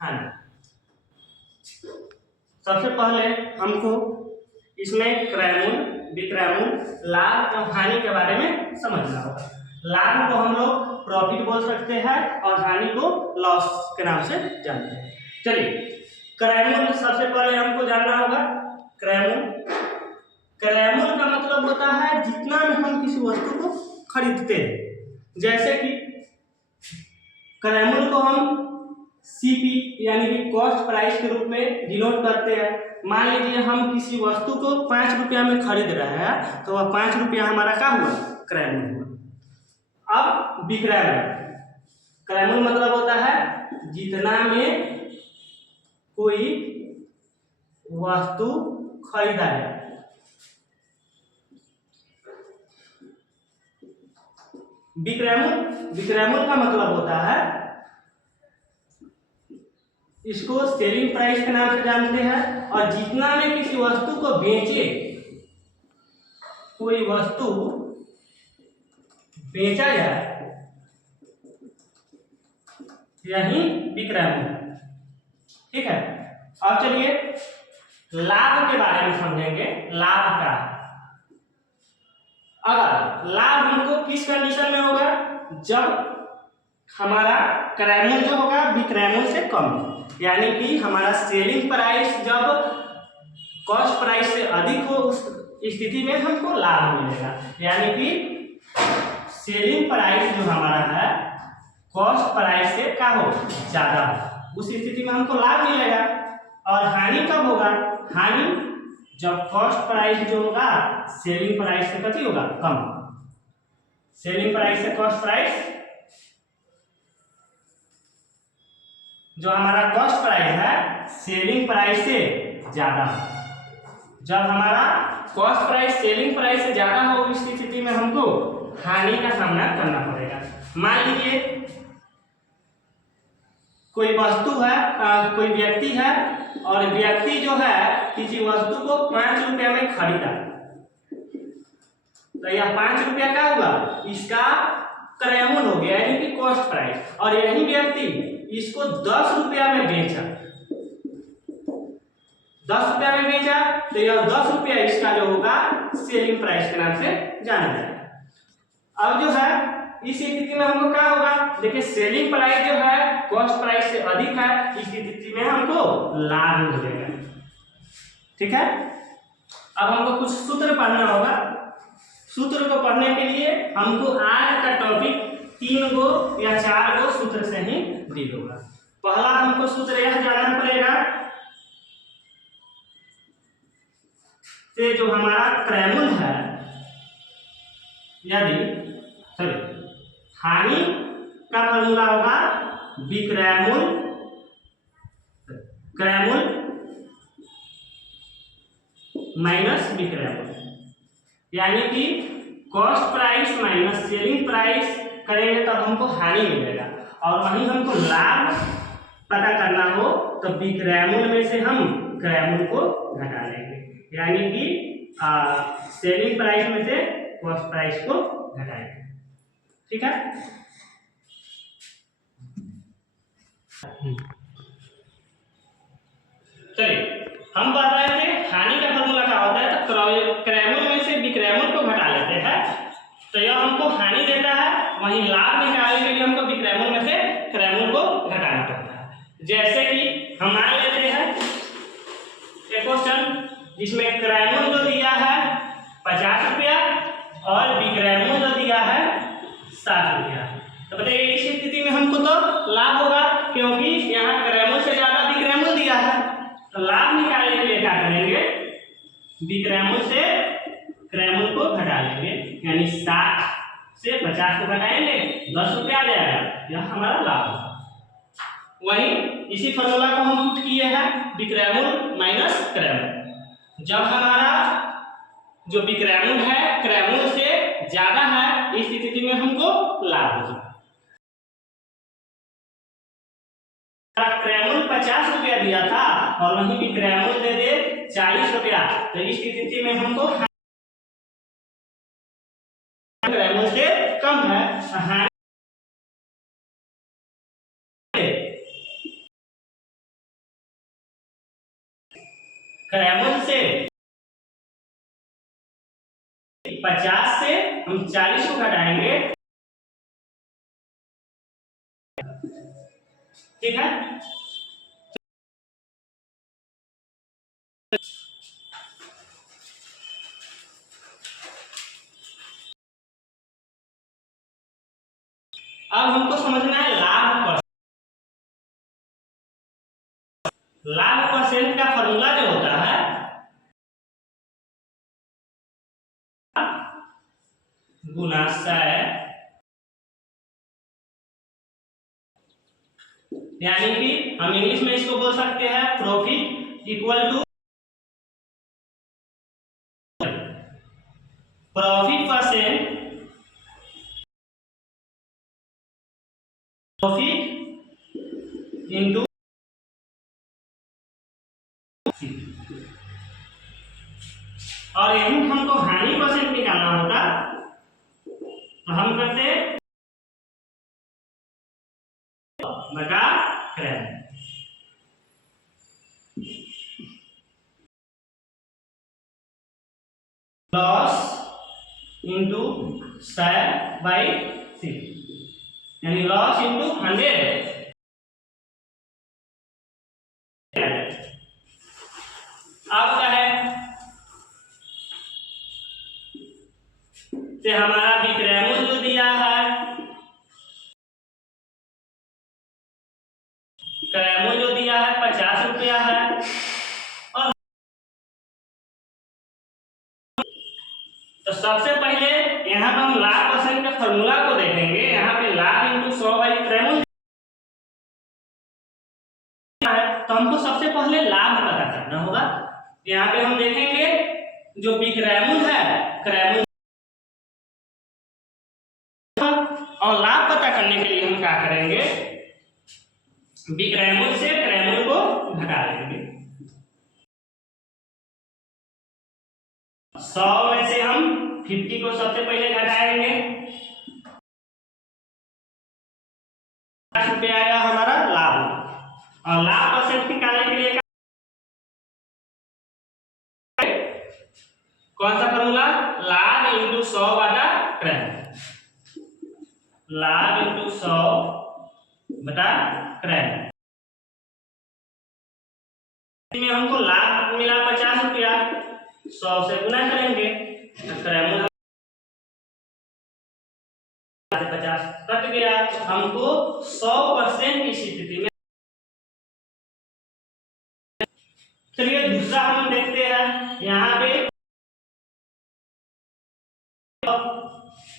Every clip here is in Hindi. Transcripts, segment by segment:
हानि। सबसे पहले हमको इसमें क्रयमूल, विक्रयमूल, लाभ और हानि के बारे में समझना होगा। लाभ को हम लोग प्रॉफिट बोल सकते हैं और हानि को लॉस के नाम से जानते हैं। चलिए, क्रयमूल सबसे पहले हमको जानना होगा। क्रयमूल, क्रयमूल का मतलब होता है जितना में हम किसी वस्तु को खरीदते हैं। जैसे कि क्रयमूल को हम सीपी यानी कि कॉस्ट प्राइस के रूप में डिनोट करते हैं। मान लीजिए हम किसी वस्तु को 5 रुपया में खरीद रहे हैं तो वह 5 रुपया हमारा क्या हुआ? क्रयमूल हुआ। अब विक्रयमूल, क्रयमूल मतलब होता है जितना में कोई वस्तु खरीदा है। विक्रयमूल, विक्रयमूल का मतलब होता है, इसको सेलिंग प्राइस के नाम से जानते हैं, और जितना में किसी वस्तु को बेचे, कोई वस्तु बेचा जाए, यही विक्रयमूल। ठीक है, अब चलिए लाभ के बारे में समझेंगे। लाभ का, अगर लाभ हमको किस कंडीशन में होगा? जब हमारा क्रयमूल जो होगा विक्रयमूल से कम, यानी कि हमारा सेलिंग प्राइस जब कॉस्ट प्राइस से अधिक हो, उस स्थिति में हमको लाभ मिलेगा। यानी कि सेलिंग प्राइस जो हमारा है कॉस्ट प्राइस से क्या हो? ज्यादा हो, उस स्थिति में हमको लाभ मिलेगा। और हानि कब होगा? हानि जब कॉस्ट प्राइस जो होगा सेलिंग प्राइस से कितना होगा? कम। सेलिंग प्राइस से कॉस्ट प्राइस, जो हमारा कॉस्ट प्राइस है सेलिंग प्राइस से ज्यादा हो। जब हमारा कॉस्ट प्राइस सेलिंग प्राइस से ज्यादा हो, इस स्थिति में हमको हानि का सामना करना पड़ेगा। मान लीजिए कोई वस्तु है, कोई व्यक्ति है, और व्यक्ति जो है किसी वस्तु को 5 रुपया में खरीदा, तो यह 5 रुपया क्या हुआ? इसका क्रयमूल हो गया, यानी कि कॉस्ट प्राइस। और यही व्यक्ति इसको 10 रुपया में बेचा, 10 रुपया में बेचा, तो यह 10 रुपया इसका जो होगा सेलिंग प्राइस के नाम से जाना जाएगा। अब जो है इस स्थिति में हमको क्या होगा? देखिए, सेलिंग प्राइस जो है कॉस्ट प्राइस से अधिक है, इस स्थिति में हमको लाभ मिलेगा। ठीक है, अब हमको कुछ सूत्र पढ़ना होगा। सूत्र को पढ़ने के लिए हमको आज का टॉपिक 3 गो या 4 गो सूत्र से ही डील होगा। पहला हमको सूत्र यह जानना पड़ेगा कि जो हमारा क्रयमूल है, यदि हानि का फॉर्मूला होगा विक्रयमूल, क्रयमूल माइनस विक्रयमूल, यानी कि cost price minus selling price करेंगे तब हमको हानि मिलेगा। और वहीं हमको लाभ पता करना हो तो विक्रयमूल में से हम क्रयमूल को घटा लेंगे, यानी कि सेलिंग प्राइस में से कॉस्ट प्राइस को घटाएंगे। ठीक है, चलिए हम बता रहे थे हानि का फॉर्मूला क्या होता है, तो क्रयमूल में से विक्रयमूल को घटा लेते हैं, तो यह हमको हानि देता है। वहीं लाभ निकालने के लिए हमको विक्रयमूल में से क्रयमूल को घटाना पड़ता है। जैसे कि हम मान लेते हैं एक क्वेश्चन जिसमें क्रयमूल जो दिया है 50 रुपया और विक्रयमूल जो दिया है 60 रुपया, तो बताइए इस स्थिति में हमको तो लाभ होगा, क्योंकि यहाँ क्रयमूल से ज्यादा विक्रयमूल दिया है। तो लाभ निकालने के लिए क्या करेंगे? विक्रयमूल से क्रयमूल को घटा लेंगे, यानी 60 से 50 को घटाएंगे, 10 रुपया आ जाएगा, यह हमारा लाभ होगा। वहीं इसी फॉर्मूला को हम यूज किए हैं विक्रयमूल माइनस क्रयमूल। जब हमारा जो विक्रयमूल है क्रयमूल से ज्यादा है, इस स्थिति में हमको लाभ होगा। क्रयमूल 50 रुपया दिया था और वहीं विक्रयमूल दे दे 40 रुपया, तो इस स्थिति में हमको क्रयमूल से कम है, क्रैमल से 50 से हम 40 को घटाएंगे, ठीक है। अब हमको समझना है लाभ परसेंट। लाभ परसेंट का फॉर्मूला जो होता है गुना 100, यानी कि हम इंग्लिश में इसको बोल सकते हैं profit equal to profit percent, profit into और यही हमको हानि परसेंट निकालना होता, तो हम करते बटा क्रैमल। लॉस इंटू 100/6, यानी लॉस इंटू 100। अब क्या है कि हमारा विक्रयमूल्य जो दिया है, क्रयमूल्य जो दिया है 50 रुपया है, और तो सबसे पहले यहाँ पर हम लाभ परसेंट के फॉर्मूला को देखेंगे। यहाँ पे लाभ इंटू 100/क्रयमूल्य है, तो हमको सबसे पहले लाभ पता करना होगा। यहाँ पे हम देखेंगे जो विक्रयमूल्य है, क्रयमूल्य, और लाभ पता करने के लिए हम क्या करेंगे, विक्रयमूल्य से क्रयमूल्य को घटा लेंगे। 100 में से हम 50 को सबसे पहले घटाएंगे, 50 रुपया आएगा हमारा लाभ। और लाभ परसेंट निकालने के लिए कौन सा फॉर्मूला, लाभ इंटू 100/क्रय, लाभ इंटू 100/क्रय। में हमको लाभ मिला 50 रुपया, 100 से गुना करेंगे, क्रयमूल्य 50 कट गया। हमको 100% की स्थिति में, चलिए दूसरा हम देखते हैं। यहाँ पे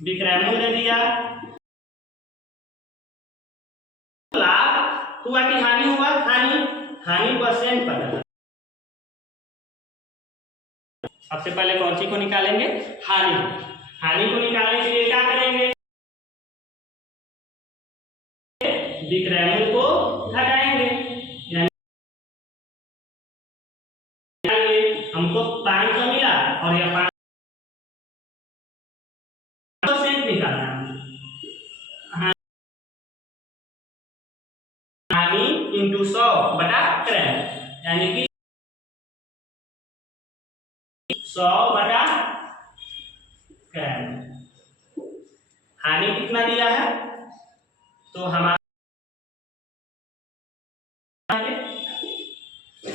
विक्रयमूल्य दिया, लाभ हुआ कि हानि हुआ, हानि परसेंट पता। सबसे पहले कौन सी को निकालेंगे, हानि को निकालने के लिए क्या करेंगे, विक्रयमूल्य को घटाएंगे, यानी हमको 500 मिला और यह 5% निकालना है। हानि इंटू 100/क्रय, यानी कि 100/क्रय। हानि कितना दिया है, तो हमारा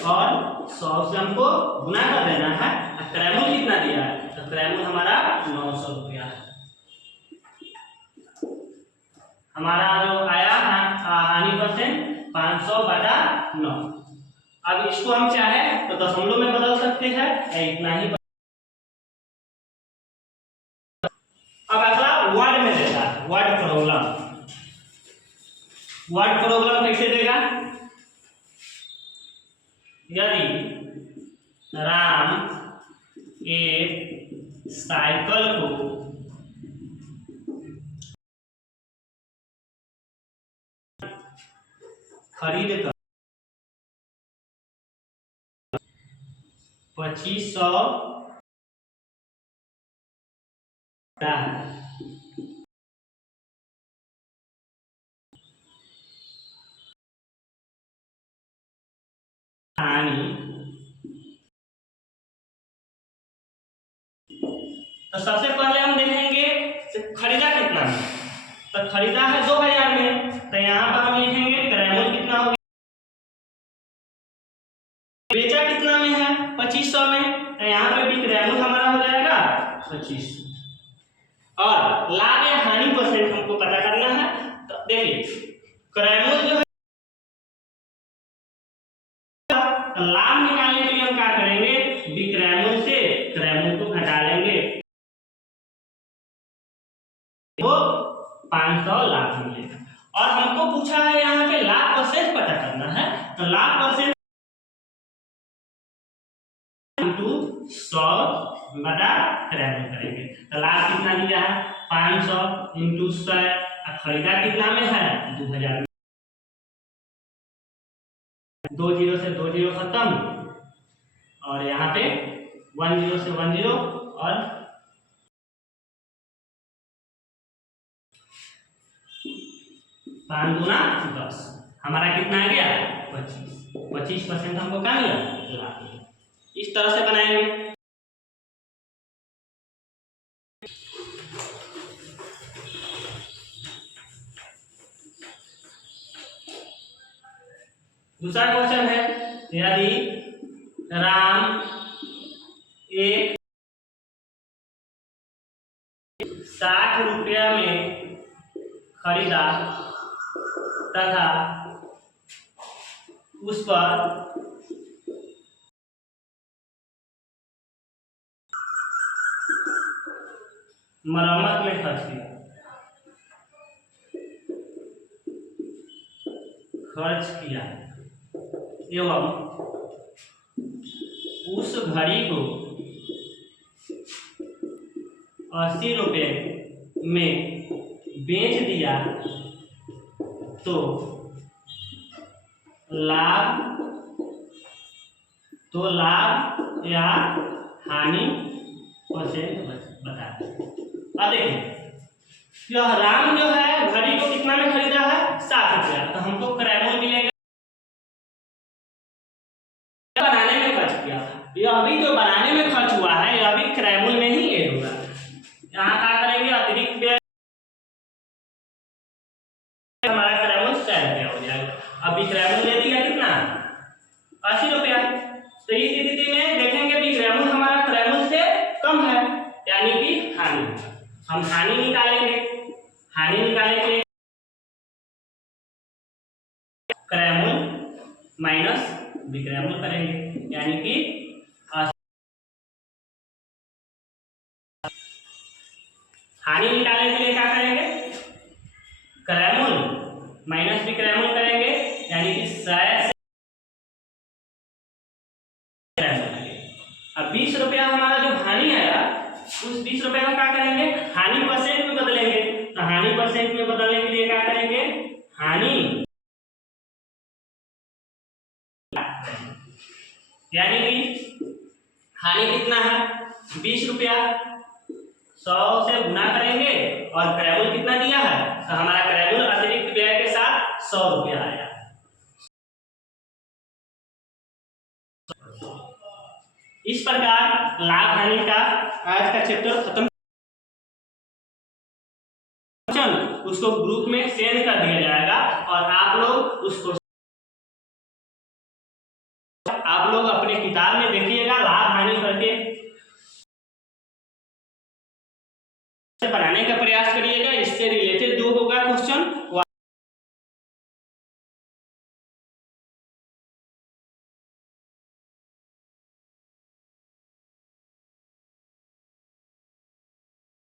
और 100 से हमको गुना कर देना है। क्रयमूल्य कितना दिया है, तो क्रयमूल्य हमारा 900 रुपया है। हमारा जो आया हानि परसेंट 500/9। अब इसको हम चाहे तो दशमलव में बदल सकते हैं, इतना ही। अब अगला वर्ड में देता है, वर्ड प्रॉब्लम। वर्ड प्रॉब्लम कैसे देगा, यदि राम एक साइकिल को खरीद कर 2500 हानि तो सबसे पहले हम देखेंगे खरीदा कितना में। तो खरीदा है 2000 में, तो यहाँ पर हम लिखेंगे क्रयमूल्य कितना हो गया। बेचा कितना में है 2500 में, तो यहाँ पर भी क्रयमूल्य हमारा हो जाएगा 2500। और लाभ या हानि परसेंट हमको पता करना है। तो देखिए क्रयमूल्य जो है, लाभ निकालने के लिए हम क्या करेंगे, विक्रयमूल्य से क्रयमूल्य को घटा लेंगे, वो 500 लाभ मिलेगा। और हमको पूछा है यहाँ पे लाभ परसेंट पता करना है। तो लाभ परसेंट 100 बटा क्रयमूल्य करेंगे। तो लाभ कितना दिया है 500 इंटू 100, खरीदा कितना में है 2000 में, 2 जीरो से 2 जीरो खत्म, और यहाँ पे 1 जीरो से 1 जीरो, और 5 दूना 10, हमारा कितना आ गया 25% हमको क्या मिला लाभ मिला। इस तरह से बनाएंगे। दूसरा क्वेश्चन है, यदि राम एक 60 रुपया में खरीदा तथा उस पर मरम्मत में खर्च किया एवं उस घड़ी को 80 रुपये में बेच दिया, तो लाभ या हानि परसेंट बता। अब देखिए यह राम जो है घड़ी को कितना में खरीदा है 60 रुपया, तो हमको क्रयमूल्य मिलेगा, बनाने में खर्च किया, यह अभी जो बनाने में खर्च हुआ है यह अभी क्रयमूल्य में ही ऐड होगा। यहाँ क्या करेंगे, अतिरिक्त व्यय, हमारा क्रयमूल्य 100 रुपया हो जाएगा। अभी क्रयमूल्य दे दिया कितना 80 रुपया, तो इस स्थिति में देखेंगे कि क्रयमूल्य हमारा क्रयमूल्य से कम है, यानी कि हानि। हम हानि निकालेंगे, हानि निकालने के लिए क्रयमूल्य माइनस विक्रयमूल्य करेंगे, यानी कि हानि निकालने के लिए क्या करेंगे, क्रयमूल्य माइनस विक्रयमूल्य करेंगे, यानी कि 100 से अब 20 रुपया हमारा जो हानि आया, उस 20 रुपये को क्या करेंगे, हानि परसेंट में बदलेंगे। तो हानि परसेंट में बदलने के लिए क्या करेंगे, हानि, यानी कि हानि कितना है 20 रुपया, 100 से गुना करेंगे, और क्रयमूल्य कितना दिया है, तो हमारा क्रयमूल्य अतिरिक्त व्यय के साथ 100 रुपया आया। इस प्रकार लाभ हानि का आज का चैप्टर खत्म। उसको ग्रुप में सेंड कर दिया जाएगा, और आप लोग अपने किताब में देखिएगा, लाभ हानि करके बनाने का